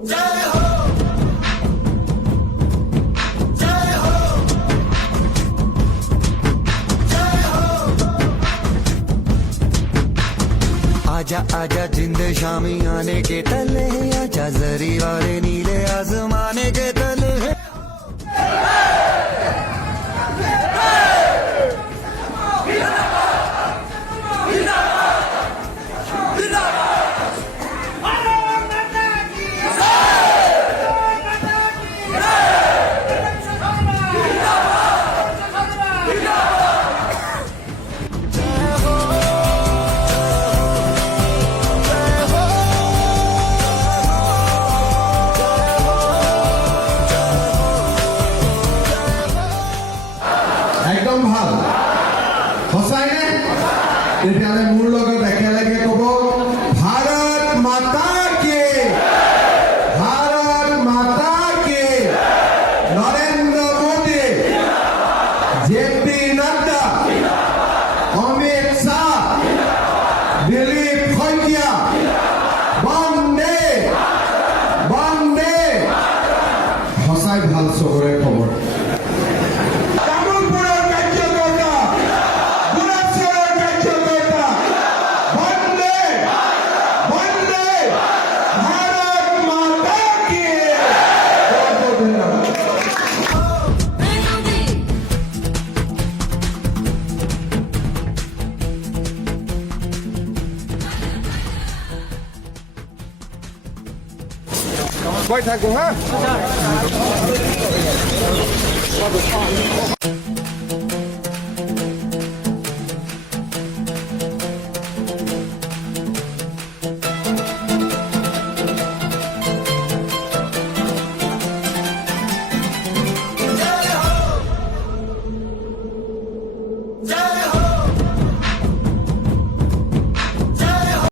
आजा आजा जिंद शामी आने के तले आजा जरी वाले नीले आसमाने के तले একদম ভাল সঁচাইনে তেতিয়াহ'লে মোৰ লগত একেলগে ক'ব ভাৰত মাতা কি ভাৰত মাতা কি নৰেন্দ্ৰ মোদী জে.পি. নাড্ডা অমিত শ্বাহ দিলীপ শইকীয়া বন্দে বন্দে সঁচাই ভাল চবৰে খবৰ কৈ থাকো হা